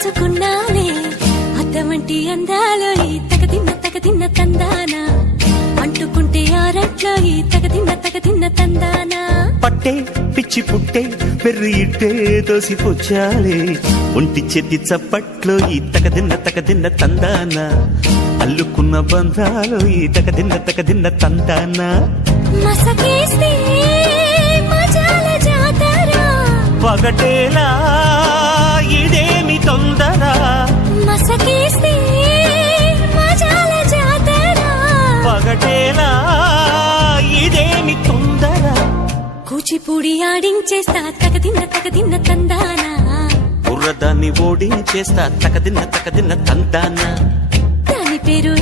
దాచుకున్నాలే అద్దమంటి అందాలో ఈ తగదిన్న తందానా అంటుకుంటే ఆరట్లో ఈ తగదిన్న తందానా పట్టే పిచ్చి పుట్టే పెర్రి ఇట్టే దోసిపుచ్చాలే ఒంటి చెట్టి చప్పట్లో ఈ తగదిన్న తందానా అల్లుకున్న బంధాలు ఈ తగదిన్న తందానా మసకేస్తే మజాల జాతర పగటేలా ఇదేమి తొందర మసకేస్తే మజాల జాతర పగటేలా ఇదేమి తొందర కూచిపూడి ఆడించేస్తా తగదిన్న తందానా బుర్రదాన్ని ఓడించేస్తా తగదిన్న తందానా దాని పేరు